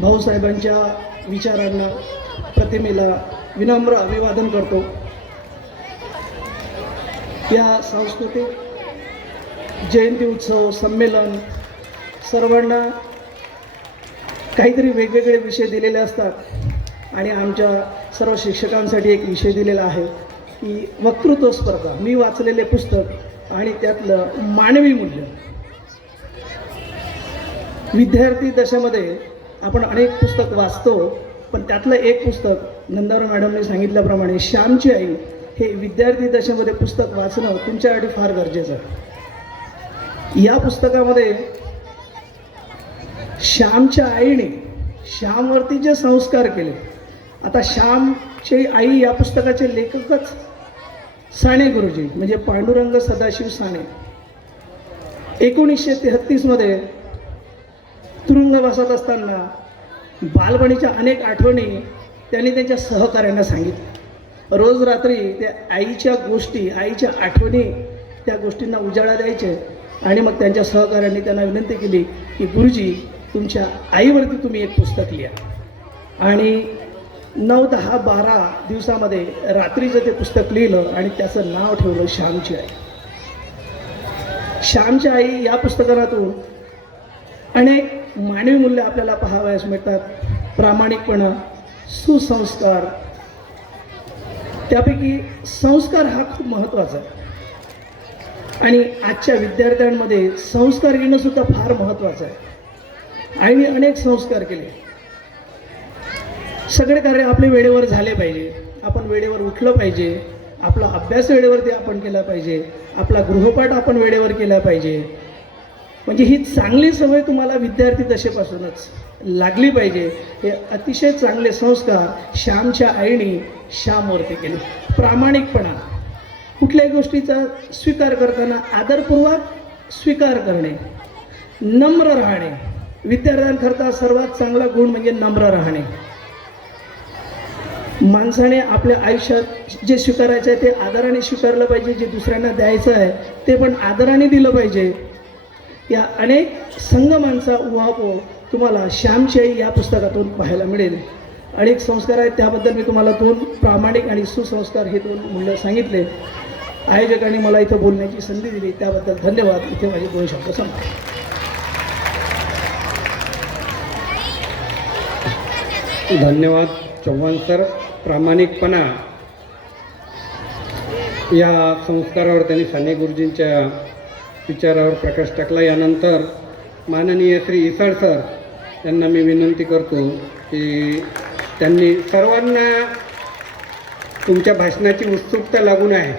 भाऊसाहेबांच्या विचारांना प्रतिमेला विनम्र अभिवादन करतो. या सांस्कृतिक जयंती उत्सव संमेलन सर्वांना काहीतरी वेगवेगळे विषय दिलेले असतात आणि आमच्या सर्व शिक्षकांसाठी एक विषय दिलेला आहे की वक्तृत्व स्पर्धा. मी वाचलेले पुस्तक आणि त्यातलं मानवी मूल्य. विद्यार्थी दशेमध्ये आपण अनेक पुस्तक वाचतो पण त्यातलं एक पुस्तक नंदाराव मॅडमने सांगितल्याप्रमाणे श्यामची आई हे विद्यार्थी दशेमध्ये पुस्तक वाचणं तुमच्यासाठी फार गरजेचं आहे. या पुस्तकामध्ये श्यामच्या आईने श्यामवरती जे संस्कार केले आता श्यामची आई या पुस्तकाचे लेखकच साने गुरुजी म्हणजे पांडुरंग सदाशिव साने. एकोणीसशे तेहत्तीसमध्ये तुरुंगवासात असताना बालपणीच्या अनेक आठवणी त्यांनी त्यांच्या सहकाऱ्यांना सांगितल्या. रोज रात्री त्या आईच्या गोष्टी आईच्या आठवणी त्या गोष्टींना उजाळा द्यायचे आणि मग त्यांच्या सहकाऱ्यांनी त्यांना विनंती केली की गुरुजी तुमच्या आईवरती तुम्ही एक पुस्तक लिहा. आणि नऊ दहा बारा दिवसामध्ये रात्रीचं ते पुस्तक लिहिलं आणि त्याचं नाव ठेवलं श्यामची आई. श्यामची आई या पुस्तकातून अनेक मानवी मूल्य आपल्याला पाहावयास मिळतात. प्रामाणिकपणा सुसंस्कार. त्यापैकी संस्कार हा खूप महत्त्वाचा आहे. आणि आजच्या विद्यार्थ्यांमध्ये संस्कार घेणं सुद्धा फार महत्त्वाचं आहे. आईने अनेक संस्कार केले. सगळे कार्य आपले वेळेवर झाले पाहिजे. आपण वेळेवर उठलं पाहिजे. आपला अभ्यास वेळेवरती आपण केला पाहिजे. आपला गृहपाठ आपण वेळेवर केला पाहिजे. म्हणजे ही चांगली सवय तुम्हाला विद्यार्थी दशेपासूनच लागली पाहिजे. हे अतिशय चांगले संस्कार श्यामच्या आईने श्यामवरती केले. प्रामाणिकपणा. कुठल्याही गोष्टीचा स्वीकार करताना आदरपूर्वक स्वीकार करणे. नम्र राहणे. विद्यार्थ्यांकरता सर्वात चांगला गुण म्हणजे नम्र राहणे. माणसाने आपल्या आयुष्यात जे स्वीकारायचं आहे ते आदराने स्वीकारलं पाहिजे जे दुसऱ्यांना द्यायचं आहे ते पण आदराने दिलं पाहिजे. या अनेक संगमांचा उहापोह तुम्हाला श्यामशाही या पुस्तकातून पाहायला मिळेल. अनेक संस्कार आहेत त्याबद्दल मी तुम्हाला दोन प्रामाणिक आणि सुसंस्कार हे दोन मूल्य सांगितले. आयोजकांनी मला इथं बोलण्याची संधी दिली त्याबद्दल धन्यवाद. इथे माझे दोन शब्द संपले. धन्यवाद चव्हाण सर. प्रामाणिकपणा. या संस्कारावर त्यांनी साने गुरुजींच्या विचारावर प्रकाश टाकला. यानंतर माननीय श्री इसळ सर यांना मी विनंती करतो की त्यांनी सर्वांना तुमच्या भाषणाची उत्सुकता लागून आहे.